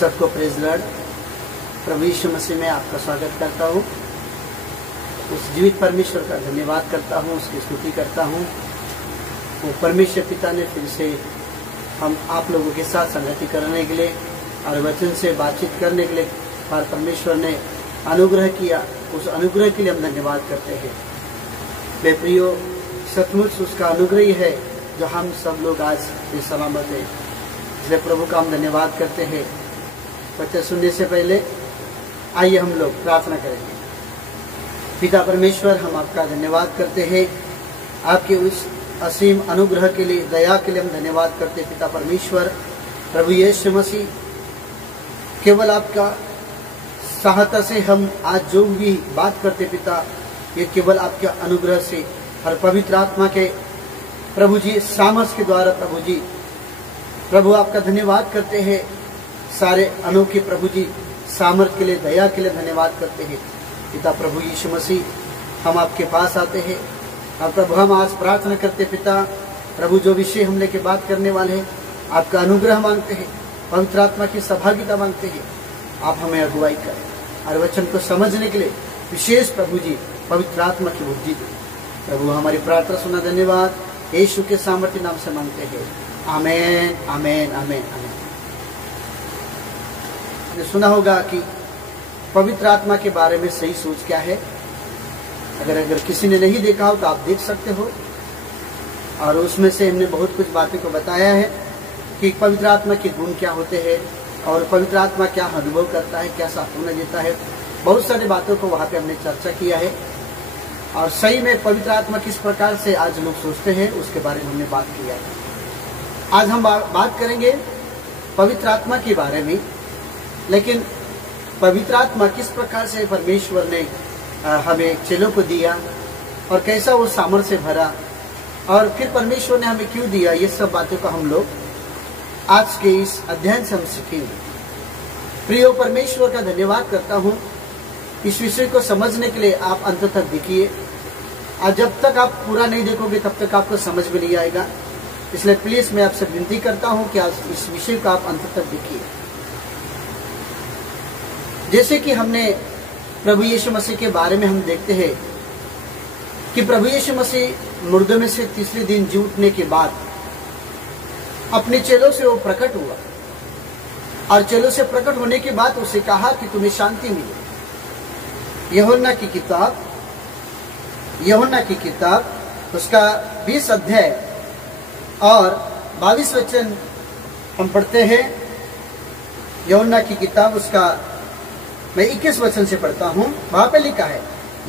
सबको praise Lord. प्रभु यीशु मसीह में आपका स्वागत करता हूँ। उस जीवित परमेश्वर का धन्यवाद करता हूँ, उसकी स्तुति करता हूँ। वो परमेश्वर पिता ने फिर से हम आप लोगों के साथ संगति करने के लिए और वचन से बातचीत करने के लिए परमेश्वर ने अनुग्रह किया। उस अनुग्रह के लिए हम धन्यवाद करते हैं। मेरे प्रियो, सचमुच उसका अनुग्रह ही है जो हम सब लोग आज सलामत है। इसलिए प्रभु का हम धन्यवाद करते हैं। वचन सुनने से पहले आइए हम लोग प्रार्थना करेंगे। पिता परमेश्वर, हम आपका धन्यवाद करते हैं। आपके उस असीम अनुग्रह के लिए, दया के लिए हम धन्यवाद करते हैं। पिता परमेश्वर, प्रभु यीशु मसीह, केवल आपका सहायता से हम आज जो भी बात करते पिता, ये केवल आपके अनुग्रह से और पवित्र आत्मा के प्रभु जी सामर्थ के द्वारा प्रभु आपका धन्यवाद करते हैं। सारे अनोखे प्रभु जी सामर्थ के लिए, दया के लिए धन्यवाद करते हैं। पिता प्रभु यीशु मसीह, हम आपके पास आते हैं और प्रभु हम आज प्रार्थना करते पिता, प्रभु जो विषय हम लेके बात करने वाले हैं, आपका अनुग्रह मांगते हैं, पवित्र आत्मा की सहभागिता मांगते हैं। आप हमें अगुवाई करें और वचन को समझने के लिए विशेष प्रभु जी पवित्र आत्मा की बुद्धि दें। प्रभु हमारी प्रार्थना सुना, धन्यवाद यीशु के सामर्थ्य नाम से मांगते हैं। आमेन, आमेन, आमेन, आमेन। आपने सुना होगा कि पवित्र आत्मा के बारे में सही सोच क्या है। अगर किसी ने नहीं देखा हो तो आप देख सकते हो। और उसमें से हमने बहुत कुछ बातों को बताया है कि पवित्र आत्मा के गुण क्या होते हैं और पवित्र आत्मा क्या अनुभव करता है, क्या सात्वना देता है। बहुत सारी बातों को वहां पे हमने चर्चा किया है। और सही में पवित्र आत्मा किस प्रकार से आज लोग सोचते हैं, उसके बारे में हमने बात किया है। आज हम बात करेंगे पवित्र आत्मा के बारे में। लेकिन पवित्र आत्मा किस प्रकार से परमेश्वर ने हमें चेलों को दिया और कैसा वो सामर्थ्य से भरा और फिर परमेश्वर ने हमें क्यों दिया, ये सब बातों का हम लोग आज के इस अध्ययन से हम सीखेंगे। प्रियो, परमेश्वर का धन्यवाद करता हूँ। इस विषय को समझने के लिए आप अंत तक देखिए। और जब तक आप पूरा नहीं देखोगे तब तक आपको समझ में नहीं आएगा। इसलिए प्लीज मैं आपसे विनती करता हूँ कि आज इस विषय को आप अंत तक देखिए। जैसे कि हमने प्रभु यीशु मसीह के बारे में हम देखते हैं कि प्रभु यीशु मसीह मुर्दों में से तीसरे दिन जी उठने के बाद अपने चेलों से वो प्रकट हुआ और चेलों से प्रकट होने के बाद उसे कहा कि तुम्हें शांति मिले। यूहन्ना की किताब उसका 20 अध्याय और 22 वचन हम पढ़ते हैं। यूहन्ना की किताब उसका मैं 21 वचन से पढ़ता हूँ। वहां पे लिखा है,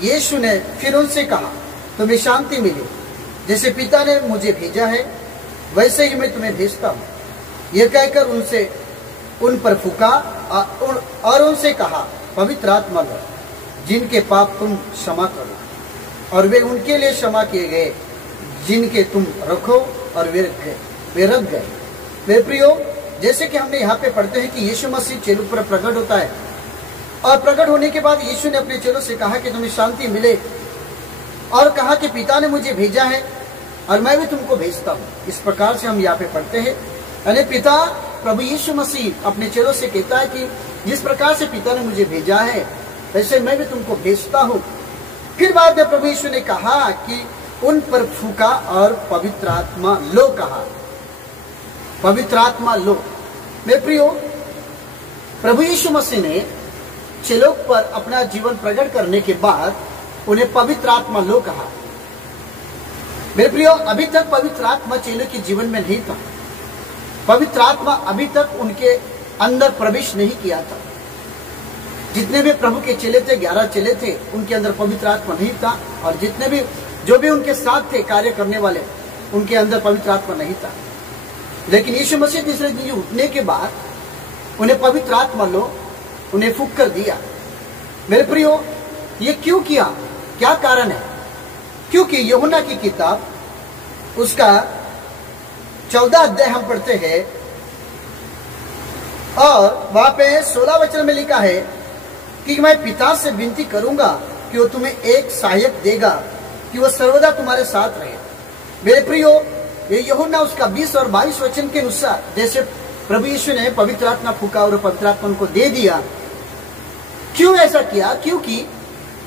यीशु ने फिर उनसे कहा, तुम्हें शांति मिले। जैसे पिता ने मुझे भेजा है वैसे ही मैं तुम्हें भेजता हूँ। यह कहकर उन पर फूंका और उनसे कहा, पवित्र आत्मा लो, जिनके पाप तुम क्षमा करो। और वे उनके लिए क्षमा किए गए जिनके तुम रखो, और वे रख गए। वे प्रियो, जैसे कि हमने यहाँ पे पढ़ते हैं कि यीशु मसीह चेलों पर प्रकट होता है और प्रकट होने के बाद यीशु ने अपने चेलों से कहा कि तुम्हें शांति मिले और कहा कि पिता ने मुझे भेजा है और मैं भी तुमको भेजता हूँ। इस प्रकार से हम यहाँ पे पढ़ते हैं। यानी पिता प्रभु यीशु मसीह अपने चेलों से कहता है कि जिस प्रकार से पिता ने मुझे भेजा है वैसे मैं भी तुमको भेजता हूँ। फिर बाद में प्रभु यीशु ने कहा कि उन पर फूंका और पवित्र आत्मा लो कहा। पवित्र आत्मा लो। मेरे प्रियो, प्रभु यीशु मसीह ने चेलों पर अपना जीवन प्रकट करने के बाद उन्हें पवित्र आत्मा लो कहा। मेरे प्रियो, अभी तक पवित्र आत्मा चेलों के जीवन में नहीं था। पवित्र आत्मा अभी तक उनके अंदर प्रवेश नहीं किया था। जितने भी प्रभु के चेले थे, 11 चेले थे, उनके अंदर पवित्र आत्मा नहीं था। और जितने भी जो भी उनके साथ थे कार्य करने वाले, उनके अंदर पवित्र आत्मा नहीं था। लेकिन यीशु मसीह तीसरे दिन उठने के बाद उन्हें पवित्र आत्मा लो, उन्हें फूंक कर दिया। मेरे प्रियो, ये क्यों किया, क्या कारण है? क्योंकि यूहन्ना की किताब उसका 14 अध्याय हम पढ़ते हैं और वहां पे 16 वचन में लिखा है कि मैं पिता से विनती करूंगा कि वो तुम्हें एक सहायक देगा कि वो सर्वदा तुम्हारे साथ रहे। मेरे प्रियो, ये यूहन्ना उसका 20 और 22 वचन के अनुसार जैसे प्रभु यीशु ने पवित्र आत्मा फूका और पवित्र आत्मा उनको दे दिया। क्यों ऐसा किया? क्योंकि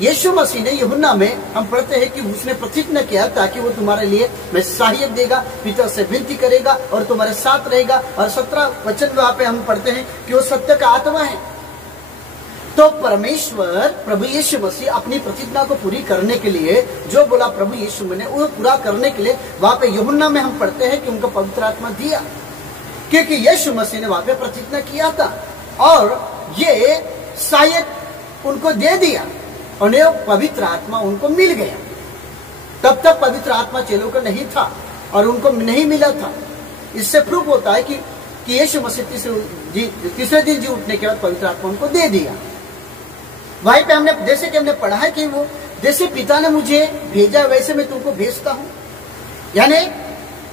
यीशु मसीह ने यूहन्ना में हम पढ़ते हैं कि उसने प्रतिज्ञा किया ताकि वो तुम्हारे लिए मैं सहायक देगा, पिता से विनती करेगा और तुम्हारे साथ रहेगा। और 17 वचन वहां पे हम पढ़ते हैं कि वो सत्य का आत्मा है। तो परमेश्वर प्रभु यीशु मसीह अपनी प्रतिज्ञा को पूरी करने के लिए जो बोला प्रभु यीशु ने वो पूरा करने के लिए वहां पे यूहन्ना में हम पढ़ते हैं कि उनको पवित्र आत्मा दिया, क्योंकि यीशु मसीह ने वहां पे प्रतिज्ञा किया था और ये सहायक उनको दे दिया और पवित्र आत्मा उनको मिल गया। तब तक पवित्र आत्मा चेलों को नहीं था और उनको नहीं मिला था। इससे प्रूफ होता है कि यीशु मसीह तीसरे दिन जी उठने के बाद पवित्र आत्मा उनको दे दिया। वहीं पे हमने जैसे कि हमने पढ़ा है कि वो जैसे पिता ने मुझे भेजा वैसे मैं तुमको भेजता हूं, यानी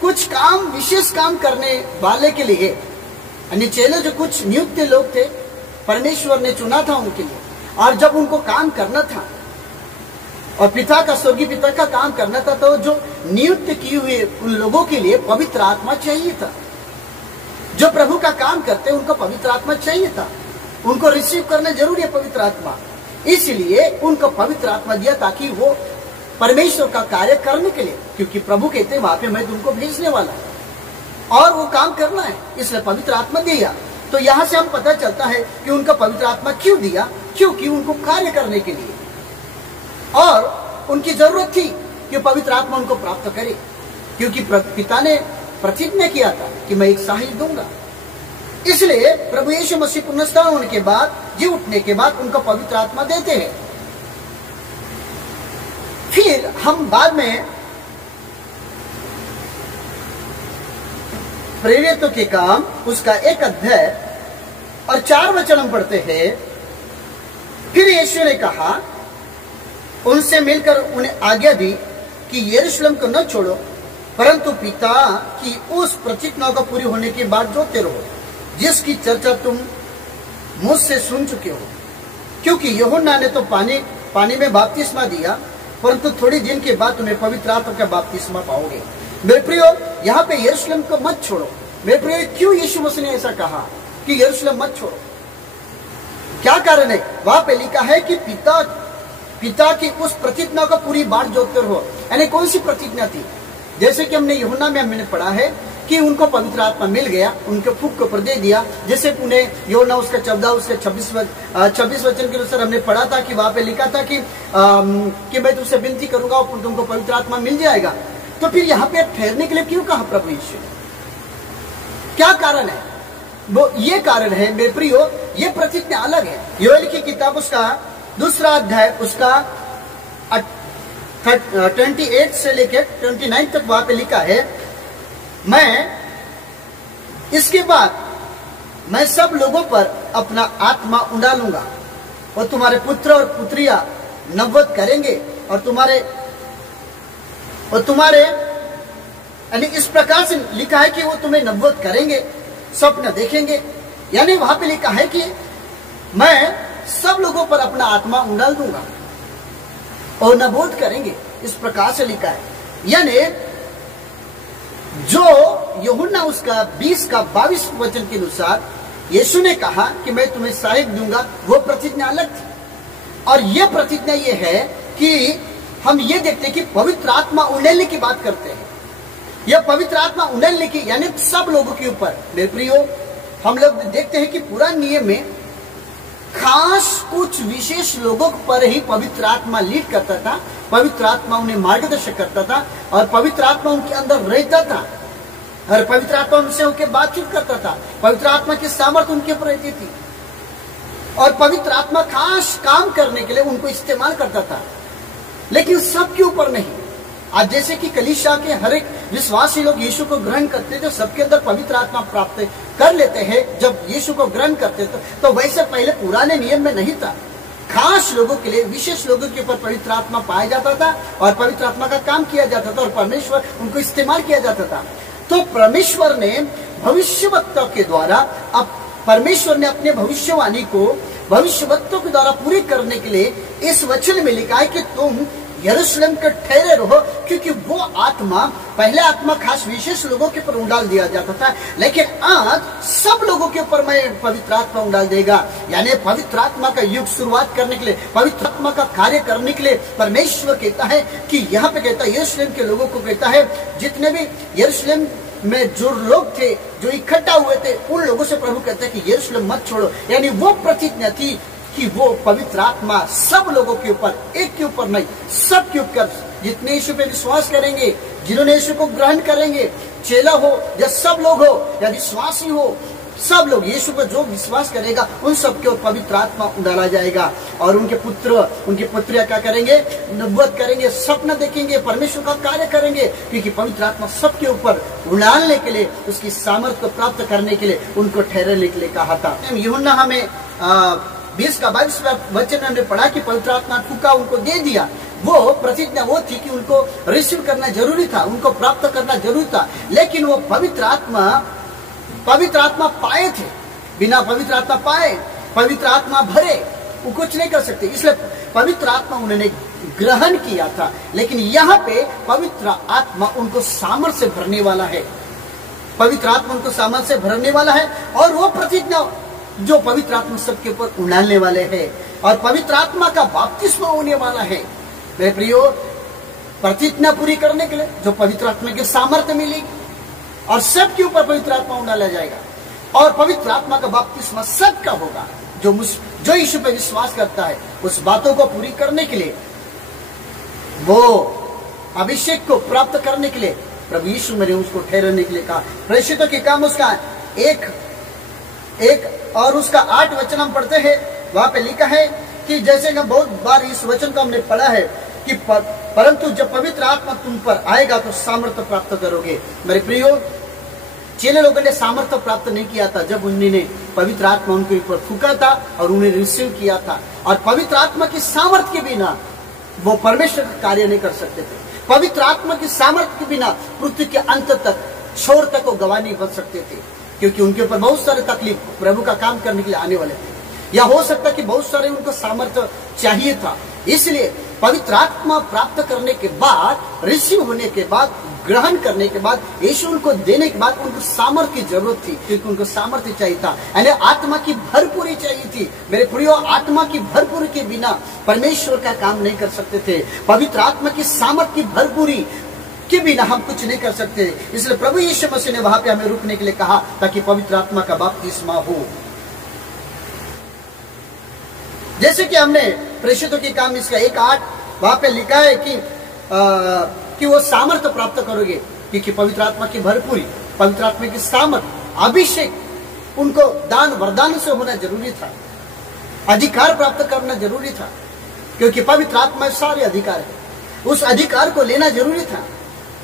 कुछ काम, विशेष काम करने वाले के लिए, यानी चेले जो कुछ नियुक्त लोग थे परमेश्वर ने चुना था उनके लिए, और जब उनको काम करना था और पिता का, स्वर्गीय पिता का काम करना था, तो जो नियुक्त किए हुए उन लोगों के लिए पवित्र आत्मा चाहिए था। जो प्रभु का काम करते उनको पवित्र आत्मा चाहिए था, उनको रिसीव करना जरूरी है पवित्र आत्मा। इसलिए उनको पवित्र आत्मा दिया ताकि वो परमेश्वर का कार्य करने के लिए, क्योंकि प्रभु कहते हैं वहां पे मैं तुमको भेजने वाला हूं और वो काम करना है, इसलिए पवित्र आत्मा दिया। तो यहां से हम पता चलता है कि उनको पवित्र आत्मा क्यों दिया, क्योंकि उनको कार्य करने के लिए और उनकी जरूरत थी कि पवित्र आत्मा उनको प्राप्त करे, क्योंकि पिता ने प्रतिज्ञा किया था कि मैं एक सहायक दूंगा। इसलिए प्रभु यीशु मसीह पुनरुत्थान होने के बाद, जी उठने के बाद उनको पवित्र आत्मा देते हैं। फिर हम बाद में प्रेरितों के काम उसका 1 अध्याय और 4 वचन हम पढ़ते हैं। फिर यीशु ने कहा, उनसे मिलकर उन्हें आज्ञा दी कि यरूशलेम को न छोड़ो, परंतु पिता की उस प्रतिज्ञा को पूरी होने के बाद जोते रहो, जिसकी चर्चा तुम मुझसे सुन चुके हो। क्योंकि यूहन्ना ने तो पानी में बपतिस्मा दिया, परंतु थोड़ी दिन के बाद तुम्हें पवित्र आत्मा का बपतिस्मा पाओगे। मेरे प्रियो, यहाँ पे यरूशलेम को मत छोड़ो। मेरे प्रियो, क्यों यीशु मसीह ने ऐसा कहा कि यरूशलेम मत छोड़ो? क्या कारण है? वहां पे लिखा है कि पिता की उस प्रतिज्ञा को पूरी बात जोते रहो। यानी कौन सी प्रतिज्ञा थी? जैसे कि हमने यूहन्ना में हमने पढ़ा है कि उनको पवित्र आत्मा मिल गया, उनके फूक को ऊपर दे दिया। जैसे उन्हें यूहन्ना उसका 14 उसके 26 वचन के अनुसार हमने पढ़ा था कि वहां पे लिखा था कि मैं तुमसे विनती करूंगा और तुमको पवित्र आत्मा मिल जाएगा। तो फिर यहाँ पे ठहरने के लिए क्यों कहा प्रभु यीशु ने? क्या कारण है? वो ये कारण है मेरे प्रियो, ये प्रतिज्ञा अलग है। योएल की किताब उसका 2 अध्याय उसका 28 से लेकर 29 तक वहां पे लिखा है, मैं इसके बाद मैं सब लोगों पर अपना आत्मा उड़ालूंगा और तुम्हारे पुत्र और पुत्रियां नबूवत करेंगे और तुम्हारे यानी इस प्रकार से लिखा है कि वो तुम्हें नबूवत करेंगे, स्वप्न देखेंगे। यानी वहां पे लिखा है कि मैं सब लोगों पर अपना आत्मा उड़ाल दूंगा और नबूवत करेंगे, इस प्रकार से लिखा है। यानी जो यूहन्ना उसका 20 का 22 वचन के अनुसार यीशु ने कहा कि मैं तुम्हें सहायक दूंगा, वो प्रतिज्ञा अलग थी। और यह प्रतिज्ञा ये है कि हम ये देखते हैं कि पवित्र आत्मा उड़ेलने की बात करते हैं। यह पवित्र आत्मा उड़ेलने की यानी सब लोगों के ऊपर। मेरे प्रियो, हम लोग देखते हैं कि पुराने नियम में खास कुछ विशेष लोगों पर ही पवित्र आत्मा लीड करता था, पवित्र आत्मा उन्हें मार्गदर्शन करता था और पवित्र आत्मा उनके अंदर रहता था और पवित्र आत्मा उनसे होकर बातचीत करता था। पवित्र आत्मा की सामर्थ्य उनके ऊपर रहती थी और पवित्र आत्मा खास काम करने के लिए उनको इस्तेमाल करता था, लेकिन सबके ऊपर नहीं। आज जैसे कि कलीसिया के हर एक विश्वासी लोग यीशु को ग्रहण करते थे, सबके अंदर पवित्र आत्मा प्राप्त कर लेते हैं जब यीशु को ग्रहण करते थे, तो वैसे पहले पुराने नियम में नहीं था। खास लोगों के लिए, विशेष लोगों के ऊपर पवित्र आत्मा पाया जाता था और पवित्र आत्मा का काम किया जाता था और परमेश्वर उनको इस्तेमाल किया जाता था। तो परमेश्वर ने भविष्यवक्ता के द्वारा, अब परमेश्वर ने अपने भविष्यवाणी को भविष्यवक्तों के द्वारा पूरी करने के लिए इस वचन में लिखा है कि तुम यरूशलेम के ठहरे रहो, क्योंकि वो आत्मा, पहले आत्मा खास विशेष लोगों के ऊपर उंडाल दिया जाता था, लेकिन आज सब लोगों के ऊपर मैं पवित्र आत्मा उंडाल देगा। यानी पवित्र आत्मा का युग शुरुआत करने के लिए, पवित्र आत्मा का कार्य करने के लिए परमेश्वर कहता है कि यहाँ पे कहता है यरूशलेम के लोगों को कहता है, जितने भी यरूशलेम में जो लोग थे, जो इकट्ठा हुए थे, उन लोगों से प्रभु कहते हैं कि यरूशलेम मत छोड़ो। यानी वो प्रतिज्ञा थी कि वो पवित्र आत्मा सब लोगों के ऊपर, एक के ऊपर नहीं, सब के ऊपर, जितने यीशु पे विश्वास करेंगे, जिन्होंने यीशु को ग्रहण करेंगे, चेला हो या सब लोग हो या विश्वासी हो, सब लोग यीशु पर जो विश्वास करेगा उन सब के ऊपर पवित्र आत्मा उड़ाला जाएगा। और उनके पुत्र, उनकी पुत्रियां क्या करेंगे? नबूवत करेंगे, सपना देखेंगे, परमेश्वर का कार्य करेंगे, क्योंकि पवित्र आत्मा सबके ऊपर उड़ालने के लिए, उसकी सामर्थ्य को प्राप्त करने के लिए उनको ठहरने के लिए कहा था। यूहन्ना हमें 20 का 22 वचन हमने पढ़ा कि पवित्र आत्मा फूका उनको दे दिया। वो प्रतिज्ञा वो थी कि उनको रिसीव करना जरूरी था, उनको प्राप्त करना जरूरी था, लेकिन वो पवित्र आत्मा पाए थे। बिना पवित्र आत्मा पाए, पवित्र आत्मा भरे, वो कुछ नहीं कर सकते। इसलिए पवित्र आत्मा उन्होंने ग्रहण किया था, लेकिन यहाँ पे पवित्र आत्मा उनको सामर्थ्य से भरने वाला है। पवित्र आत्मा उनको सामर्थ्य से भरने वाला है, और वो प्रतिज्ञा जो पवित्र आत्मा सबके ऊपर उड़ालने वाले हैं, और पवित्र आत्मा का बपतिस्मा होने वाला है। मेरे प्रियो, प्रतिज्ञा पूरी करने के लिए जो पवित्र आत्मा की सामर्थ्य मिलेगी, और सबके ऊपर पवित्र आत्मा उड़ाला जाएगा, और पवित्र आत्मा का बपतिस्मा सबका होगा जो यीशु पे विश्वास करता है। उस बातों को पूरी करने के लिए, वो अभिषेक को प्राप्त करने के लिए प्रभु यीशु ने उसको ठहरने के लिए कहा। प्रेषितों के काम उसका एक और उसका 8 वचन हम पढ़ते हैं, वहां पे लिखा है कि जैसे हम बहुत बार इस वचन को हमने पढ़ा है कि परंतु जब पवित्र आत्मा तुम पर आएगा तो सामर्थ्य प्राप्त करोगे। मेरे प्रियो, चेले लोगों ने सामर्थ्य प्राप्त नहीं किया था जब उन्होंने पवित्र आत्मा उनके ऊपर फूका था और उन्हें रिसीव किया था। और पवित्र आत्मा की सामर्थ्य के बिना वो परमेश्वर का कार्य नहीं कर सकते थे। पवित्र आत्मा की सामर्थ्य के बिना पृथ्वी के अंत तक, छोर तक वो गवाह नहीं बन सकते थे, क्योंकि उनके ऊपर बहुत सारे तकलीफ प्रभु का काम करने के लिए आने वाले थे, या हो सकता कि बहुत सारे उनको सामर्थ्य चाहिए था। इसलिए पवित्र आत्मा प्राप्त करने के बाद, रिसीव होने के बाद, ग्रहण करने के बाद, यीशु उनको देने के बाद उनको सामर्थ्य की जरूरत थी, क्योंकि उनको सामर्थ्य चाहिए था, यानी आत्मा की भरपूरी चाहिए थी। मेरे प्रियो, आत्मा की भरपूरी के बिना परमेश्वर का काम नहीं कर सकते थे। पवित्र आत्मा की सामर्थ्य की भरपूरी के बिना हम कुछ नहीं कर सकते। इसलिए प्रभु यीशु मसीह ने वहां पे हमें रुकने के लिए कहा ताकि पवित्र आत्मा का बपतिस्मा हो। जैसे कि हमने प्रेषितों के काम इसका 1:8 वहां पे लिखा है कि वो सामर्थ्य प्राप्त करोगे, क्योंकि पवित्र आत्मा की भरपूरी, पवित्र आत्मा की सामर्थ्य, अभिषेक उनको दान वरदान से होना जरूरी था, अधिकार प्राप्त करना जरूरी था, क्योंकि पवित्र आत्मा सारे अधिकार है, उस अधिकार को लेना जरूरी था।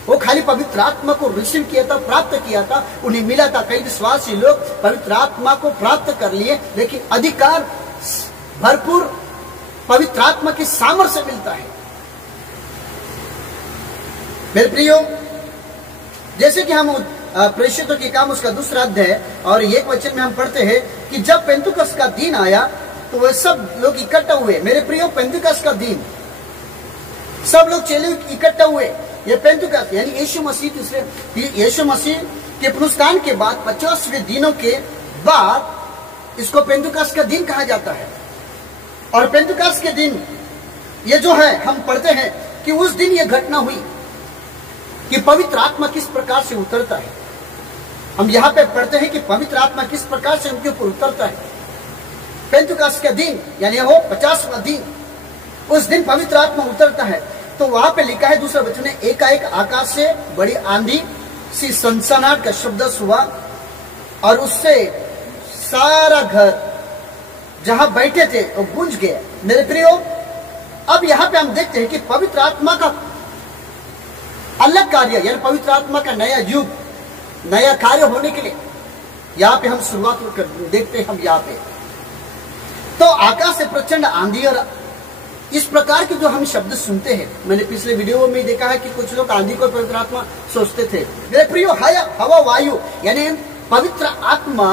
वो खाली पवित्र आत्मा को रिसीव किया था, प्राप्त किया था, उन्हें मिला था। कई विश्वासी लोग पवित्र आत्मा को प्राप्त कर लिए, लेकिन अधिकार भरपूर पवित्र आत्मा की सामर्थ्य से मिलता है। मेरे प्रियो, जैसे कि हम प्रेषितों के काम उसका 2 अध्याय और 1 वचन में हम पढ़ते हैं कि जब पेंतुकस्त का दिन आया तो वह सब लोग इकट्ठा हुए। मेरे प्रियो, पेंतुकस्त का दिन, सब लोग चेले इकट्ठा हुए। ये पेंतुकस्त यानी यीशु मसीह के पुनरुत्थान के बाद 50वें दिनों के बाद इसको पेंतुकस्त का दिन कहा जाता है। और पेंतुकस्त के दिन ये जो है, हम पढ़ते हैं कि उस दिन ये घटना हुई कि पवित्र आत्मा किस प्रकार से उतरता है। हम यहाँ पे पढ़ते हैं कि पवित्र आत्मा किस प्रकार से उनके ऊपर उतरता है। पेंतुकस्त का दिन यानी वो 50वां दिन, उस दिन पवित्र आत्मा उतरता है। तो वहां पे लिखा है 2 वचन में, एकाएक आकाश से बड़ी आंधी सी सनसनाहट का शब्द हुआ और उससे सारा घर जहां बैठे थे वो गूंज गया। मेरे प्रियो, अब यहाँ पे हम देखते हैं कि पवित्र आत्मा का अलग कार्य, यानी पवित्र आत्मा का नया युग, नया कार्य होने के लिए यहाँ पे हम शुरुआत देखते हैं। हम यहाँ पे तो आकाश से प्रचंड आंधी और इस प्रकार के जो हम शब्द सुनते हैं, मैंने पिछले वीडियो में देखा है कि कुछ लोग आंधी को पवित्र आत्मा सोचते थे। मेरे प्रियो, हवा वायु यानी पवित्र आत्मा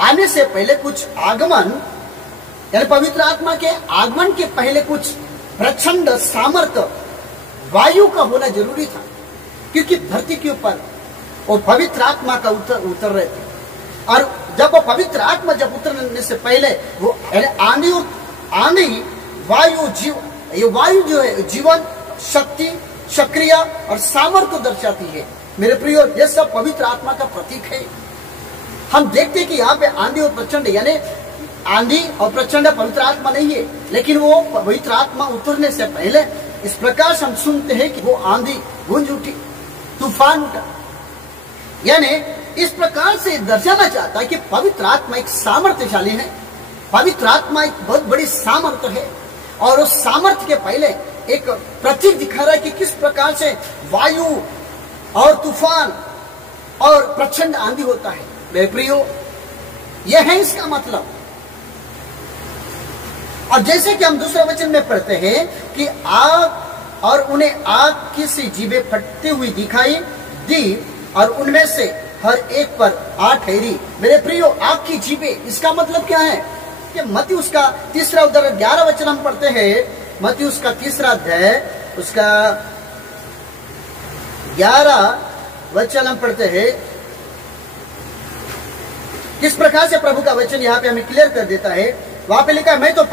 आने से पहले कुछ आगमन, यानी पवित्र आत्मा के आगमन के पहले कुछ प्रचंड सामर्थ्य वायु का होना जरूरी था, क्योंकि धरती के ऊपर वो पवित्र आत्मा का उतर रहे थे। और जब वो पवित्र आत्मा जब उतरने से पहले वो आंधी वायु जो है जीवन, शक्ति, सक्रिय और सामर्थ्य को दर्शाती है। मेरे प्रियो, ये सब पवित्र आत्मा का प्रतीक है। हम देखते हैं कि यहाँ पे आंधी और प्रचंड, यानी आंधी और प्रचंड पवित्र आत्मा नहीं है, लेकिन वो पवित्र आत्मा उतरने से पहले इस प्रकार से हम सुनते हैं कि वो आंधी गूंज उठी, तूफान उठा। यानी इस प्रकार से दर्शाना चाहता है कि पवित्र आत्मा एक सामर्थ्यशाली है, पवित्र आत्मा एक बहुत बड़ी सामर्थ्य है। और उस सामर्थ्य के पहले एक प्रतीक दिखा रहा है कि किस प्रकार से वायु और तूफान और प्रचंड आंधी होता है। मेरे प्रियो, यह है इसका मतलब। और जैसे कि हम दूसरे वचन में पढ़ते हैं कि आग, और उन्हें आग की सी जीभें फटती हुई दिखाई दी और उनमें से हर एक पर आ ठहरी। मेरे प्रियो, आग की जीभें, इसका मतलब क्या है कि मत्ती उसका 3 उद्धरण 11 वचन हम पढ़ते हैं। मत्ती उसका 3 अध्याय उसका 11 वचन हम पढ़ते हैं। किस प्रकार से प्रभु का वचन यहाँ पे हमें क्लियर कर देता है। वहां पे लिखा है, मैं तो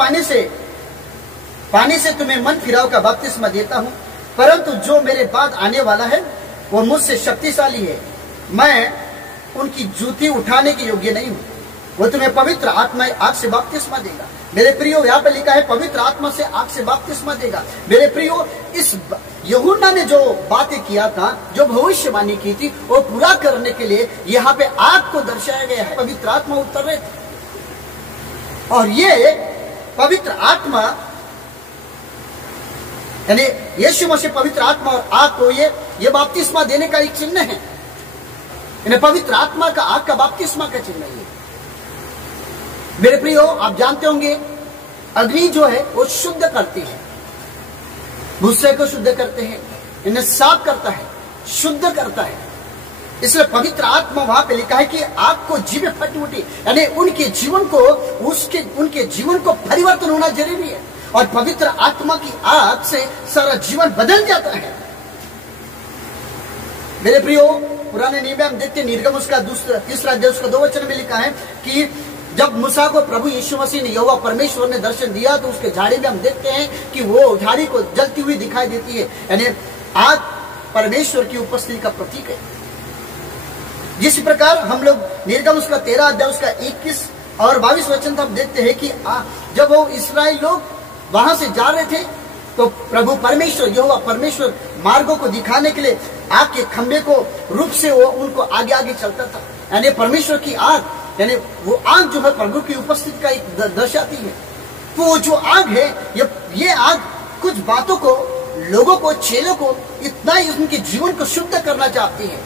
पानी से तुम्हें मन फिराव का बपतिस्मा देता हूं, परंतु जो मेरे बाद आने वाला है वो मुझसे शक्तिशाली है, मैं उनकी जूती उठाने के योग्य नहीं हूं। वो तुम्हें पवित्र आत्मा आग से बपतिस्मा देगा। मेरे प्रियो, यहाँ पे लिखा है पवित्र आत्मा से आग से बपतिस्मा देगा। मेरे प्रियो, इस यूहन्ना ने जो बातें किया था, जो भविष्यवाणी की थी, वो पूरा करने के लिए यहाँ पे आग को दर्शाया गया है। पवित्र आत्मा उतर रहे थे और ये पवित्र आत्मा यानी यीशु मसीह पवित्र आत्मा और आग को ये बपतिस्मा देने का एक चिन्ह है। यानी पवित्र आत्मा का आग का बपतिस्मा का चिन्ह है। मेरे प्रियो, आप जानते होंगे अग्नि जो है वो शुद्ध करती है, भूसे को शुद्ध करते हैं, इन्हें साफ करता है, शुद्ध करता है। इसलिए पवित्र आत्मा वहां पे लिखा है कि आग को जीभें फट उठी, यानी उनके जीवन को परिवर्तन होना जरूरी है। और पवित्र आत्मा की आग से सारा जीवन बदल जाता है। मेरे प्रियो, पुराने नियम में हम देखते हैं, निर्गम उसका 3 अध्याय उसका 2 वचन में लिखा है कि जब मूसा को प्रभु यीशु मसीह ने, यहोवा परमेश्वर ने दर्शन दिया, तो उसके झाड़ी में हम देखते हैं कि वो झाड़ी को जलती हुई दिखाई देती है। यानी आग परमेश्वर की उपस्थिति का प्रतीक है। जिस प्रकार हम लोग निर्गम उसका 13 अध्याय उसका 21 और 22 वचन हम देखते हैं कि जब वो इस्राएल लोग वहां से जा रहे थे, तो प्रभु परमेश्वर, यहोवा परमेश्वर मार्गों को दिखाने के लिए आग के खंभे को रूप से वो उनको आगे आगे चलता था। यानी परमेश्वर की आग, यानी वो आग जो है प्रभु की उपस्थिति का एक दर्शाती है। तो वो जो आग है, ये आग कुछ बातों को, लोगों को, चेलों को इतना ही उनके जीवन को शुद्ध करना चाहती है।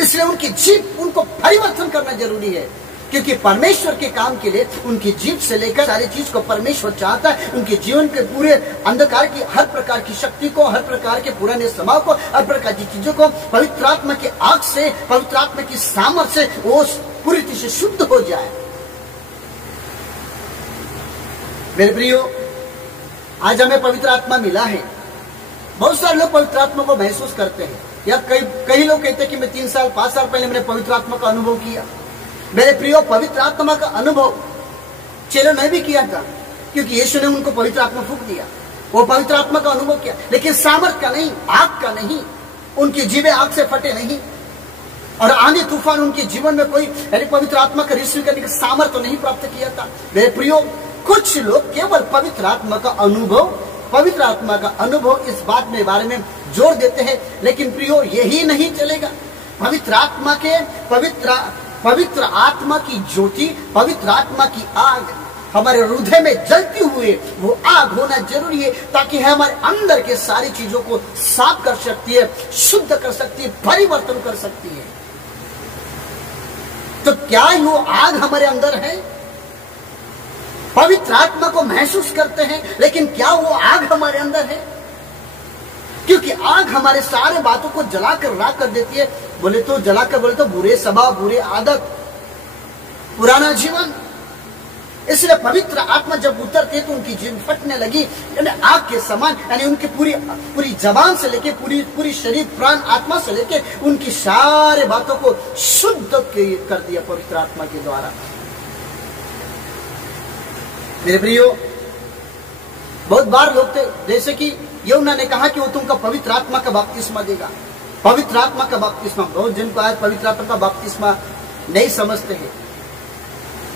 इसलिए उनकी जीभ, उनको परिवर्तन करना जरूरी है, क्योंकि परमेश्वर के काम के लिए उनकी जीभ से लेकर सारी चीज को परमेश्वर चाहता है। उनके जीवन के पूरे अंधकार की हर प्रकार की शक्ति को, हर प्रकार के पुराने स्वभाव को, हर प्रकार की चीजों को पवित्र आत्मा की आग से, पवित्र आत्मा की सामर्थ से वो पूरी तरह से शुद्ध हो जाए। मेरे प्रियो, आज हमें पवित्र आत्मा मिला है। बहुत सारे लोग पवित्र आत्मा को महसूस करते हैं, या कई लोग कहते हैं कि मैं 3 साल 5 साल पहले मैंने पवित्र आत्मा का अनुभव किया। मेरे प्रियो, पवित्र आत्मा का अनुभव चेलों ने भी किया था, क्योंकि यीशु ने उनको पवित्र आत्मा फूंक दिया। वो पवित्र आत्मा का अनुभव किया, लेकिन सामर्थ का नहीं, आग का नहीं। उनकी जीवें आग से फटे नहीं, और आंधी तूफान उनके जीवन में कोई यानी पवित्र आत्मा का रिसीव करने का सामर्थ्य तो नहीं प्राप्त किया था। मेरे प्रियो, कुछ लोग केवल पवित्र आत्मा का अनुभव इस बात में बारे में जोर देते हैं, लेकिन प्रियो यही नहीं चलेगा। पवित्र आत्मा की ज्योति, पवित्र आत्मा की आग हमारे हृदय में जलती हुई वो आग होना जरूरी है, ताकि हमारे अंदर के सारी चीजों को साफ कर सकती है, शुद्ध कर सकती है, परिवर्तन कर सकती है। तो क्या वो आग हमारे अंदर है? पवित्र आत्मा को महसूस करते हैं, लेकिन क्या वो आग हमारे अंदर है? क्योंकि आग हमारे सारे बातों को जलाकर राख कर देती है। बोले तो बुरे स्वभाव, बुरे आदत, पुराना जीवन, इसलिए पवित्र आत्मा जब उतरते तो उनकी जीभ फटने लगी, यानी आग के समान, यानी उनकी पूरी जबान से लेके पूरी शरीर प्राण आत्मा से लेके उनकी सारे बातों को शुद्ध कर दिया पवित्र आत्मा के द्वारा। मेरे प्रियो, बहुत बार लोग थे, जैसे कि यूहन्ना ने कहा कि वो तुमको पवित्र आत्मा का बपतिस्मा देगा। पवित्र आत्मा का बपतिस्मा, बहुत जन को आज पवित्र आत्मा का बपतिस्मा नहीं समझते हैं।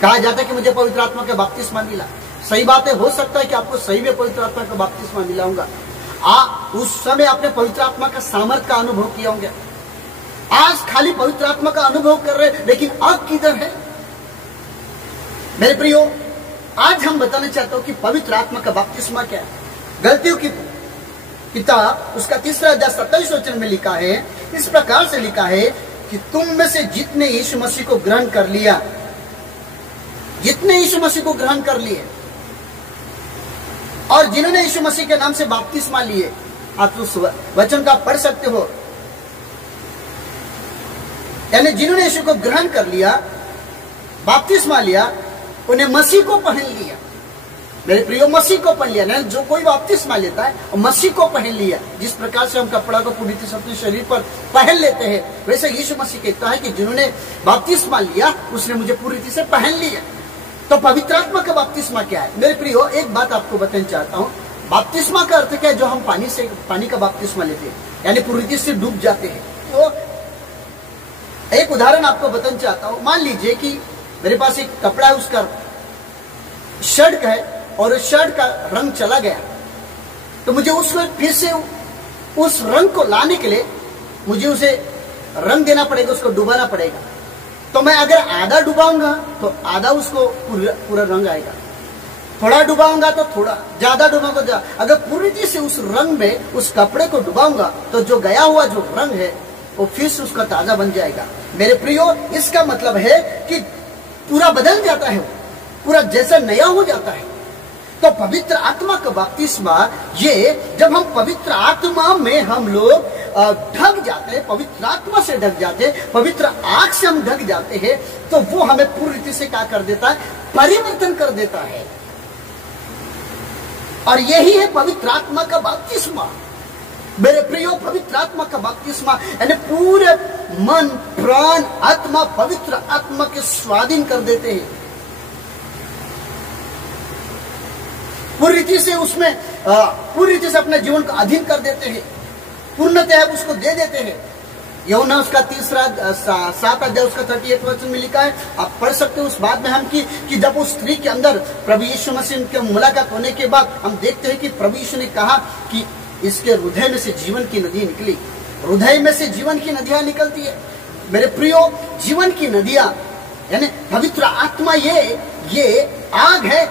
कहा जाता है कि मुझे पवित्र आत्मा का बपतिस्मा मिला। सही बात है, हो सकता है कि आपको सही में पवित्र आत्मा का बपतिस्मा मिला होगा। उस समय आपने पवित्र आत्मा का सामर्थ का अनुभव किया होंगे। आज खाली पवित्र आत्मा का अनुभव कर रहे, लेकिन अब किधर है? मेरे प्रियो, आज हम बताना चाहते हो कि पवित्र आत्मा का बपतिस्मा क्या है। गलतियों की किताब उसका 3 अध्याय 27 वचन में लिखा है, इस प्रकार से लिखा है कि तुम में से जितने यीशु मसीह को ग्रहण कर लिया, जितने यीशु मसीह को ग्रहण कर लिए और जिन्होंने यीशु मसीह के नाम से बपतिस्मा लिए, आप उस वचन का पढ़ सकते हो, यानी जिन्होंने यीशु को ग्रहण कर लिया, बपतिस्मा लिया, उन्हें मसीह को पहन लिया। मेरे प्रियो, मसीह को पहन लिया। नहीं, जो कोई बपतिस्मा लेता है और मसीह को पहन लिया। जिस प्रकार से हम कपड़ा को पूरी तरह से अपने शरीर पर पहन लेते हैं, वैसे यीशु मसीह कहता है कि जिन्होंने बपतिस्मा लिया उसने मुझे पूरी तरह से पहन लिया। तो पवित्र आत्मा का बपतिस्मा क्या है? मेरे प्रियो, एक बात आपको बताना चाहता हूँ। बपतिस्मा का अर्थ क्या है? जो हम पानी का बपतिस्मा लेते हैं, यानी पूरी तरह से डूब जाते हैं। तो एक उदाहरण आपको बताना चाहता हूँ। मान लीजिए कि मेरे पास एक कपड़ा है, उसका शर्ट है और उस शर्ट का रंग चला गया, तो मुझे उसमें फिर से उस रंग को लाने के लिए मुझे उसे रंग देना पड़ेगा, उसको डुबाना पड़ेगा। तो मैं अगर आधा डुबाऊंगा तो आधा उसको पूरा रंग आएगा, थोड़ा डुबाऊंगा तो थोड़ा, ज्यादा डुबाऊंगा अगर पूरी तरह से उस रंग में उस कपड़े को डुबाऊंगा तो जो गया हुआ जो रंग है वो फिर से उसका ताजा बन जाएगा। मेरे प्रियो, इसका मतलब है कि पूरा बदल जाता है, पूरा जैसा नया हो जाता है। तो पवित्र आत्मा का बपतिस्मा, ये जब हम पवित्र आत्मा में हम लोग ढक जाते हैं, पवित्र आत्मा से ढक जाते हैं, पवित्र आग से हम ढक जाते हैं, तो वो हमें पूरी रीति से क्या कर देता है? परिवर्तन कर देता है। और यही है पवित्र आत्मा का बपतिस्मा। मेरे प्रियो, पवित्र आत्मा का बपतिस्मा यानी पूरे मन प्राण आत्मा पवित्र आत्मा के स्वाधीन कर देते हैं। पूरी रीति से उसमें पूरी रीति से अपने जीवन को अधीन कर देते हैं, पूर्णतः उसको दे देते हैं। यूहन्ना उसका 7 अध्याय उसका 38 वचन में लिखा है, आप पढ़ सकते हो। उस बात में हम कि जब उस स्त्री के अंदर प्रभु यीशु मसीह के मुलाकात होने के बाद हम देखते हैं कि प्रभु यीशु ने कहा कि इसके हृदय में से जीवन की नदी निकली। हृदय में से जीवन की नदियां निकलती है। मेरे प्रियो, जीवन की नदियां यानी पवित्र आत्मा ये आग है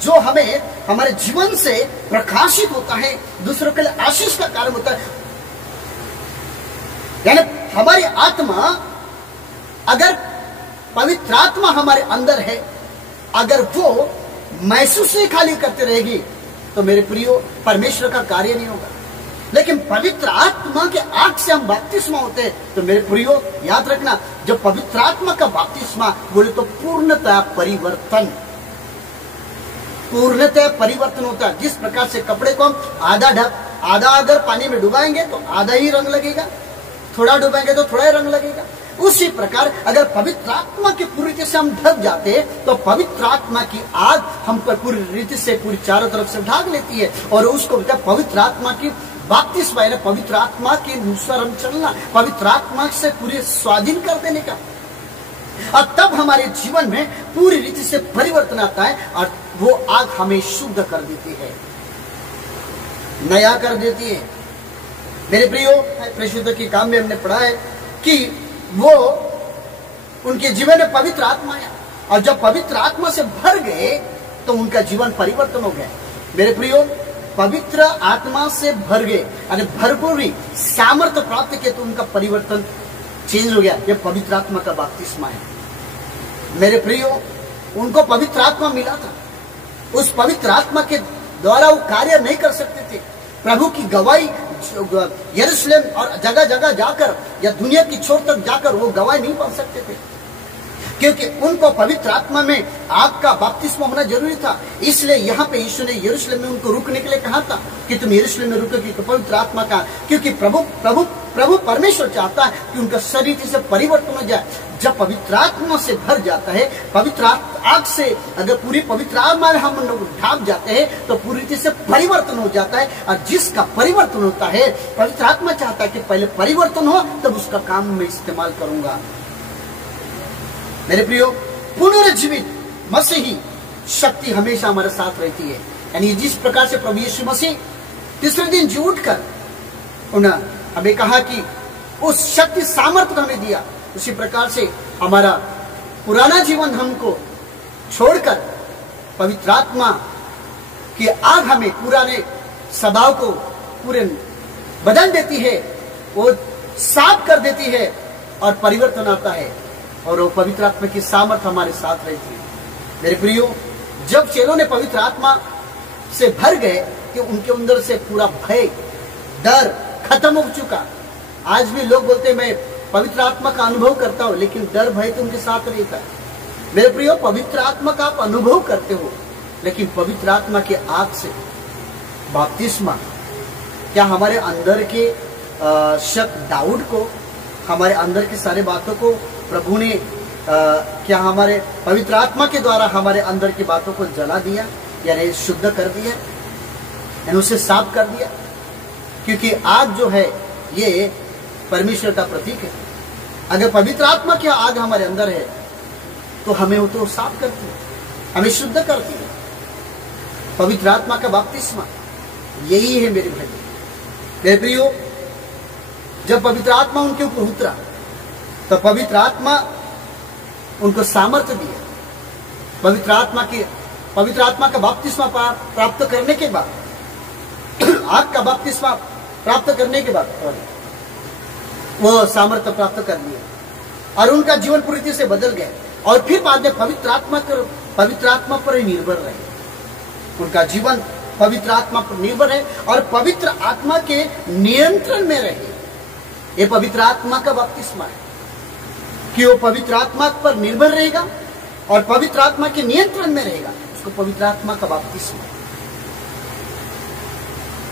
जो हमें हमारे जीवन से प्रकाशित होता है, दूसरों के लिए आशीष का कारण होता है। यानी हमारी आत्मा, अगर पवित्र आत्मा हमारे अंदर है, अगर वो महसूस नहीं खाली करते रहेगी तो मेरे प्रियो परमेश्वर का कार्य नहीं होगा। लेकिन पवित्र आत्मा के आग से हम बपतिस्मा होते हैं तो मेरे प्रियो याद रखना, जब पवित्र आत्मा का बपतिस्मा बोले तो पूर्णतः परिवर्तन होता है। जिस प्रकार से कपड़े को हम आधा अगर पानी में डुबाएंगे तो आधा ही रंग लगेगा, थोड़ा डुबाएंगे तो थोड़ा ही रंग लगेगा। उसी प्रकार अगर पवित्र आत्मा की पूरी रीति से हम ढक जाते हैं तो पवित्र आत्मा की आग हम पर पूरी रीति से पूरी चारों तरफ से ढाक लेती है और उसको पवित्र आत्मा की बपतिस्मा है, पवित्र आत्मा के अनुसार हम चलना, पवित्र आत्मा से पूरे स्वाधीन कर देने का। और तब हमारे जीवन में पूरी रीति से परिवर्तन आता है और वो आग हमें शुद्ध कर देती है, नया कर देती है। मेरे प्रियो, परिशुद्ध के काम में हमने पढ़ा है कि वो उनके जीवन में पवित्र आत्मा है और जब पवित्र आत्मा से भर गए तो उनका जीवन परिवर्तन हो गया। मेरे प्रियो, पवित्र आत्मा से भर गए यानी भरपूरी सामर्थ्य प्राप्त किए तो उनका परिवर्तन चेंज हो गया। यह पवित्र आत्मा का बपतिस्मा है। मेरे प्रियो, उनको पवित्र आत्मा मिला था, उस पवित्र आत्मा के द्वारा वो कार्य नहीं कर सकते थे। प्रभु की गवाही यरूशलेम और जगह जगह जाकर या दुनिया की छोर तक जाकर वो गवाही नहीं पा सकते थे। क्योंकि उनको पवित्र आत्मा में आग का बपतिस्मा होना जरूरी था। इसलिए यहाँ पे यीशु ने यरूशलेम में उनको रुकने के लिए कहा था कि तुम यरूशलेम में रुकोगे तो पवित्र आत्मा का, क्योंकि प्रभु परमेश्वर चाहता है कि उनका शरीर से परिवर्तन हो जाए। जब पवित्र आत्मा से भर जाता है, पवित्र आग से अगर पूरी पवित्र आत्मा में हम लोग ढाप जाते हैं तो पूरी तरह से परिवर्तन हो जाता है। और जिसका परिवर्तन होता है, पवित्र आत्मा चाहता है कि पहले परिवर्तन हो तब उसका काम में इस्तेमाल करूंगा। मेरे प्रियो, पुनर्जीवित मसीही शक्ति हमेशा हमारे साथ रहती है। यानी जिस प्रकार से प्रभु यीशु मसीह तीसरे दिन जी उठकर उन्हें हमें कहा कि उस शक्ति सामर्थ्य हमें दिया, उसी प्रकार से हमारा पुराना जीवन हमको छोड़कर पवित्र आत्मा की आग हमें पुराने स्वभाव को पूरे बदल देती है, वो साफ कर देती है और परिवर्तन आता है, और वो पवित्र आत्मा की सामर्थ्य हमारे साथ रहती है। मेरे प्रियो, जब चेलों ने पवित्र आत्मा से भर गए कि उनके अंदर से पूरा भय, डर खत्म हो चुका। आज भी लोग बोलते हैं मैं पवित्र आत्मा का अनुभव करता हूं, लेकिन डर भय तो उनके साथ रहता है। मेरे प्रियो, पवित्र आत्मा का आप अनुभव करते हो, लेकिन पवित्र आत्मा के आग से बपतिस्मा, क्या हमारे अंदर के शक दाऊद को, हमारे अंदर की सारी बातों को प्रभु ने क्या हमारे पवित्र आत्मा के द्वारा हमारे अंदर की बातों को जला दिया, यानी शुद्ध कर दिया, यानी उसे साफ कर दिया? क्योंकि आग जो है ये परमेश्वर का प्रतीक है। अगर पवित्र आत्मा की आग हमारे अंदर है तो हमें वो तो साफ करती है, हमें शुद्ध करती है। पवित्र आत्मा का बपतिस्मा यही है मेरे भाई। मेरे प्रियो, जब पवित्र आत्मा उनके ऊपर उतरा तो पवित्र आत्मा उनको सामर्थ्य दिया। पवित्र आत्मा का बपतिस्मा प्राप्त करने के बाद, आग का बपतिस्मा प्राप्त करने के बाद वो सामर्थ्य प्राप्त कर लिया और उनका जीवन पूरी तरह से बदल गया। और फिर बाद में पवित्र आत्मा पर ही निर्भर रहे। उनका जीवन पवित्र आत्मा पर निर्भर है और पवित्र आत्मा के नियंत्रण में रहे। ये पवित्र आत्मा का बपतिस्मा है कि वो पवित्र आत्मा पर निर्भर रहेगा और पवित्र आत्मा के नियंत्रण में रहेगा। उसको पवित्र आत्मा का बपतिस्मा।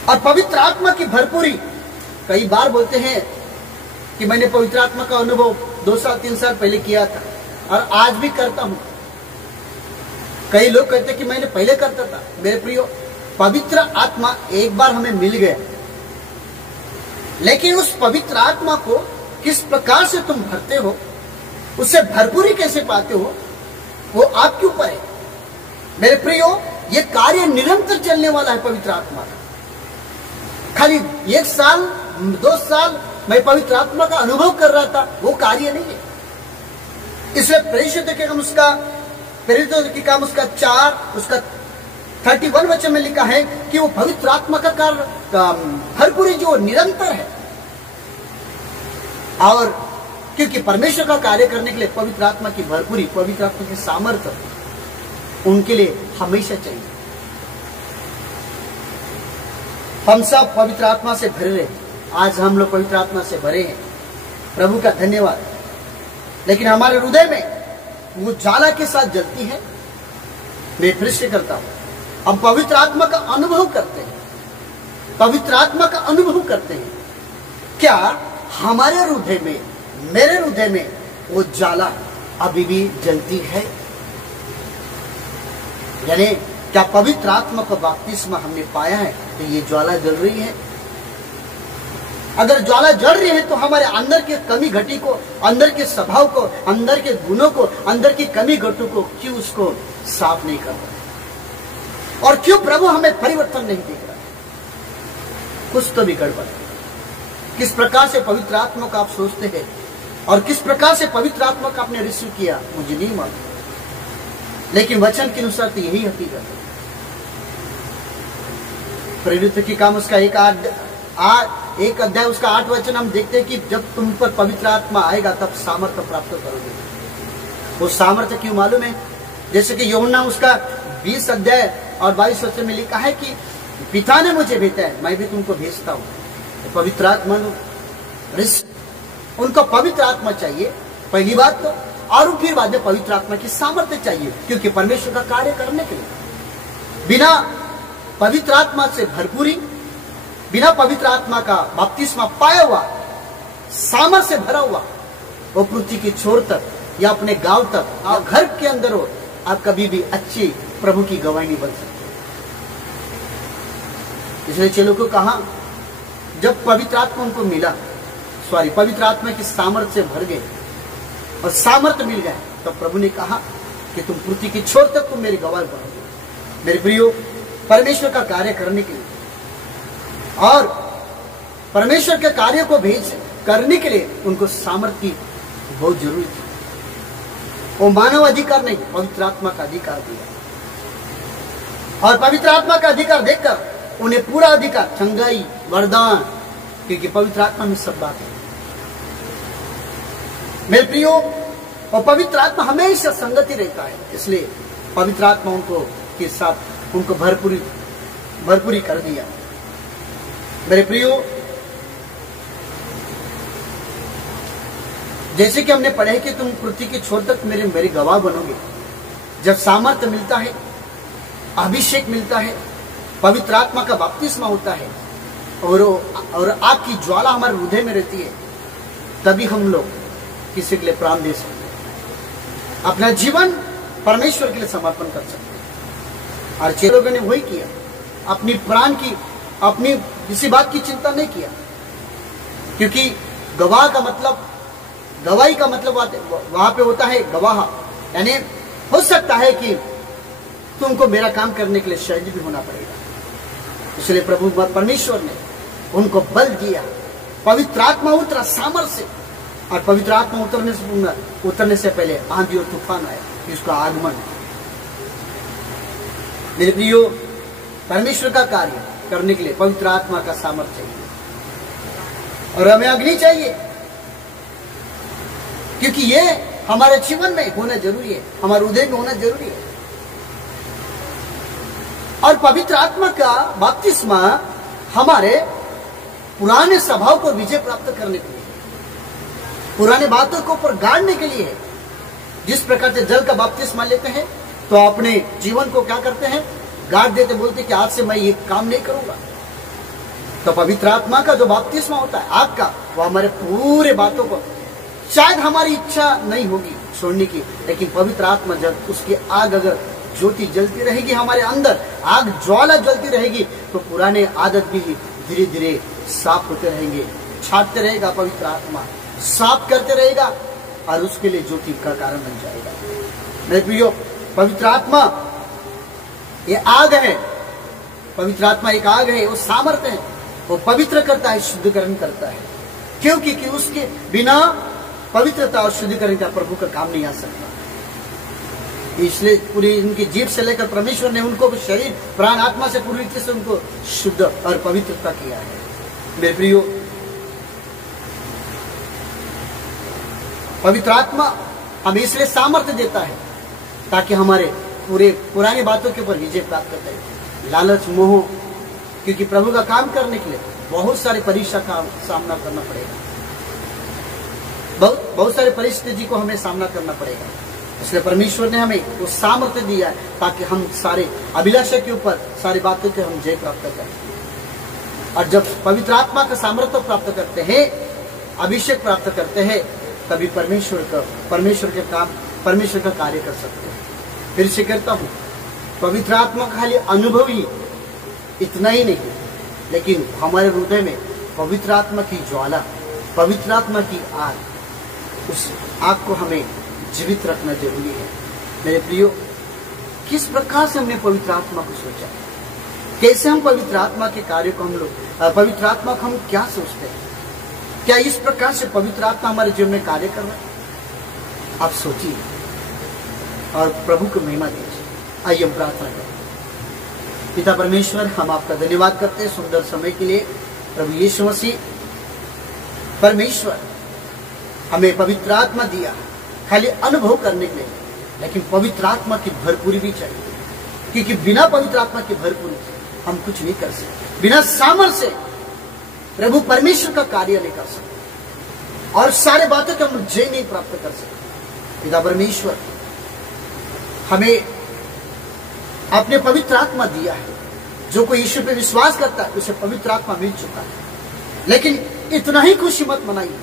और पवित्र आत्मा की भरपूरी, कई बार बोलते हैं कि मैंने पवित्र आत्मा का अनुभव 2 साल 3 साल पहले किया था और आज भी करता हूं। कई लोग कहते हैं कि मैंने पहले करता था। मेरे प्रियो, पवित्र आत्मा एक बार हमें मिल गया, लेकिन उस पवित्र आत्मा को किस प्रकार से तुम भरते हो, उससे भरपूरी कैसे पाते हो, वो आपके ऊपर है। मेरे प्रियो, ये कार्य निरंतर चलने वाला है पवित्र आत्मा का। खाली 1 साल 2 साल मैं पवित्र आत्मा का अनुभव कर रहा था, वो कार्य नहीं है। इसलिए प्रेरितों के काम उसका 4 उसका 31 वचन में लिखा है कि वो पवित्र आत्मा का कार्य भरपूरी जो निरंतर है। और क्योंकि परमेश्वर का कार्य करने के लिए पवित्र आत्मा की भरपूरी, पवित्र आत्मा की सामर्थ्य उनके लिए हमेशा चाहिए। हम सब पवित्र आत्मा से भरे रहे। आज हम लोग पवित्र आत्मा से भरे हैं, प्रभु का धन्यवाद। लेकिन हमारे हृदय में वो ज्वाला के साथ जलती है। मैं फिर से करता हूं, हम पवित्र आत्मा का अनुभव करते हैं, पवित्र आत्मा का अनुभव करते हैं। क्या हमारे हृदय में, मेरे हृदय में वो ज्वाला अभी भी जलती है? यानी क्या पवित्र आत्मा का बपतिस्मा हमने पाया है तो ये ज्वाला जल रही है? अगर ज्वाला जल रही है तो हमारे अंदर के कमी घटी को, अंदर के स्वभाव को, अंदर के गुणों को, अंदर की कमी घटों को क्यों उसको साफ नहीं कर रहा? और क्यों प्रभु हमें परिवर्तन नहीं देख रहा? कुछ तो भी गड़बड़ है। किस प्रकार से पवित्र आत्मा का आप सोचते हैं और किस प्रकार से पवित्र आत्मा का आपने रिसीव किया मुझे नहीं मालूम, लेकिन वचन के अनुसार तो यही हकीकत है। प्रेरितों की काम उसका 1 अध्याय उसका 8 वचन हम देखते हैं कि जब तुम पर पवित्र आत्मा आएगा तब सामर्थ्य प्राप्त करोगे। वो सामर्थ्य क्यों मालूम है? जैसे कि यूहन्ना उसका 20 अध्याय और 22 वचन में लिखा है कि पिता ने मुझे भेजा है, मैं भी तुमको भेजता हूं। तो पवित्र आत्मा उनको पवित्र आत्मा चाहिए पहली बात तो, और फिर बाद में पवित्र आत्मा की सामर्थ्य चाहिए, क्योंकि परमेश्वर का कार्य करने के लिए बिना पवित्र आत्मा से भरपूरी, बिना पवित्र आत्मा का बपतिस्मा पाया हुआ, सामर्थ से भरा हुआ, वो पृथ्वी की छोर तक या अपने गांव तक या घर के अंदर हो, आप कभी भी अच्छी प्रभु की गवाही नहीं बन सकते। इसलिए चेलों को कहा, जब पवित्र आत्मा उनको मिला, पवित्र आत्मा की सामर्थ से भर गए और सामर्थ मिल गए, तो प्रभु ने कहा कि तुम पृथ्वी की छोर तक तुम मेरी गवाही बनोगे। मेरे प्रियो, परमेश्वर का कार्य करने के लिए और परमेश्वर के कार्य को भेज करने के लिए उनको सामर्थ की बहुत जरूरी थी। वो मानव अधिकार नहीं, पवित्र आत्मा का अधिकार दिया, और पवित्र आत्मा का अधिकार देखकर उन्हें पूरा अधिकार, चंगाई, वरदान, क्योंकि पवित्र आत्मा में सब बात है। मेरे प्रियो, और पवित्र आत्मा हमेशा संगति रहता है, इसलिए पवित्र आत्मा उनको के साथ उनको भरपूरी कर दिया। मेरे प्रियो, जैसे कि हमने पढ़े कि तुम पृथ्वी की छोर तक मेरे गवाह बनोगे। जब सामर्थ्य मिलता है, अभिषेक मिलता है, पवित्र आत्मा का बपतिस्मा होता है और आग की ज्वाला हमारे हृदय में रहती है, तभी हम लोग किसी के लिए प्राण दे सकते हैं, अपना जीवन परमेश्वर के लिए समर्पण कर सकते हैं। और चेलों ने वही किया, अपनी प्राण की, अपनी किसी बात की चिंता नहीं किया, क्योंकि गवाही का मतलब वहां पे होता है गवाह, यानी हो सकता है कि तुमको मेरा काम करने के लिए शहीद भी होना पड़ेगा। इसलिए प्रभु परमेश्वर ने उनको बल दिया, पवित्र आत्मा उतरा सामर्थ से, और पवित्र आत्मा उतरने से पहले आंधी और तूफान आया, इसका आगमन। मेरे प्रियो, परमेश्वर का कार्य करने के लिए पवित्र आत्मा का सामर्थ्य चाहिए और हमें अग्नि चाहिए, क्योंकि ये हमारे जीवन में होना जरूरी है, हमारे हृदय में होना जरूरी है। और पवित्र आत्मा का बपतिस्मा हमारे पुराने स्वभाव को विजय प्राप्त करने के लिए, पुराने बातों को ऊपर गाड़ने के लिए है। जिस प्रकार से जल का बपतिस्मा लेते हैं तो अपने जीवन को क्या करते हैं, गाड़ देते, बोलते कि आज से मैं ये काम नहीं करूंगा। तो पवित्र आत्मा का जो बपतिस्मा होता है आग का, वो हमारे पूरे बातों को, शायद हमारी इच्छा नहीं होगी छोड़ने की, लेकिन पवित्र आत्मा जब उसकी आग, अगर ज्योति जलती रहेगी हमारे अंदर, आग ज्वाला जलती रहेगी, तो पुराने आदत भी धीरे धीरे साफ होते रहेंगे, छाटते रहेगा, पवित्र आत्मा साफ करते रहेगा और उसके लिए ज्योति का कारण बन जाएगा। मेरे प्रियो, पवित्र आत्मा ये आग है, पवित्र आत्मा एक आग है, वो सामर्थ्य है, वो पवित्र करता है, शुद्धिकरण करता है, क्योंकि उसके बिना पवित्रता और शुद्धिकरण का प्रभु का काम नहीं आ सकता। इसलिए पूरी उनकी जीभ से लेकर परमेश्वर ने उनको शरीर, प्राण, आत्मा से पूरी रीति से उनको शुद्ध और पवित्रता किया है। मेरे प्रियो, पवित्र आत्मा हमें इसलिए सामर्थ्य देता है ताकि हमारे पूरे पुरानी बातों के ऊपर विजय प्राप्त करें, लालच, मोह, क्योंकि प्रभु का काम करने के लिए बहुत सारी परीक्षा का सामना करना पड़ेगा, बहुत सारी परिस्थिति को हमें सामना करना पड़ेगा। इसलिए परमेश्वर ने हमें वो सामर्थ्य दिया है ताकि हम सारे अभिलाषा के ऊपर, सारी बातों के हम जय प्राप्त करें। और जब पवित्र आत्मा का सामर्थ्य प्राप्त करते हैं, अभिषेक प्राप्त करते हैं, तभी परमेश्वर का कार्य कर सकते हैं। फिर से कहता हूं, पवित्र आत्मा का खाली अनुभव ही इतना ही नहीं, लेकिन हमारे हृदय में पवित्र आत्मा की ज्वाला, पवित्र आत्मा की आग, उस आग को हमें जीवित रखना जरूरी है। मेरे प्रियो, किस प्रकार से हमने पवित्र आत्मा को सोचा, कैसे हम पवित्र आत्मा के कार्य को पवित्र आत्मा को हम क्या सोचते हैं? क्या इस प्रकार से पवित्र आत्मा हमारे जीवन में कार्य कर रहा है? आप सोचिए और प्रभु को महिमा दीजिए। आइए हम प्रार्थना करें। पिता परमेश्वर, हम आपका धन्यवाद करते हैं सुंदर समय के लिए। प्रभु यीशु मसीह, परमेश्वर हमें पवित्र आत्मा दिया खाली अनुभव करने के लिए, लेकिन पवित्र आत्मा की भरपूरी भी चाहिए, क्योंकि बिना पवित्र आत्मा की भरपूरी हम कुछ नहीं कर सकते। बिना सामर्थ्य से प्रभु परमेश्वर का कार्य नहीं कर सकते और सारे बातों को हम जय नहीं प्राप्त कर सकते। पिता परमेश्वर हमें अपने पवित्र आत्मा दिया है। जो कोई यीशु पे विश्वास करता है उसे पवित्र आत्मा मिल चुका है। लेकिन इतना ही खुशी मत मनाइए।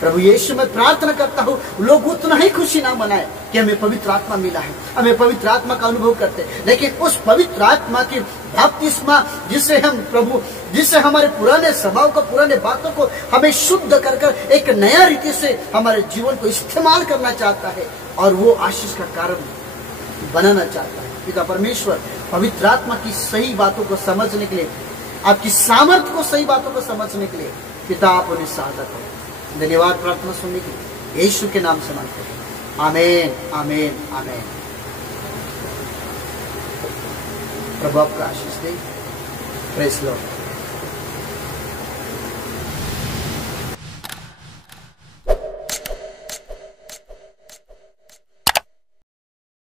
प्रभु यीशु मैं प्रार्थना करता हूं लोग उतना ही खुशी ना मनाए कि हमें पवित्र आत्मा मिला है, हमें पवित्र आत्मा का अनुभव करते हैं, लेकिन उस पवित्र आत्मा की बपतिस्मा जिससे हमारे पुराने स्वभाव को, पुराने बातों को हमें शुद्ध कर कर एक नया रीति से हमारे जीवन को इस्तेमाल करना चाहता है और वो आशीष का कारण बनाना चाहता है। पिता परमेश्वर पवित्र आत्मा की सही बातों को समझने के लिए, आपकी सामर्थ्य को सही बातों को समझने के लिए पिता आप उन्हें सहायता करो। धन्यवाद प्रार्थना सुनने के लिए यीशु के नाम से मांगते हैं, आमीन आमीन आमीन। प्रभु आपका आशीष दे। Praise Lord.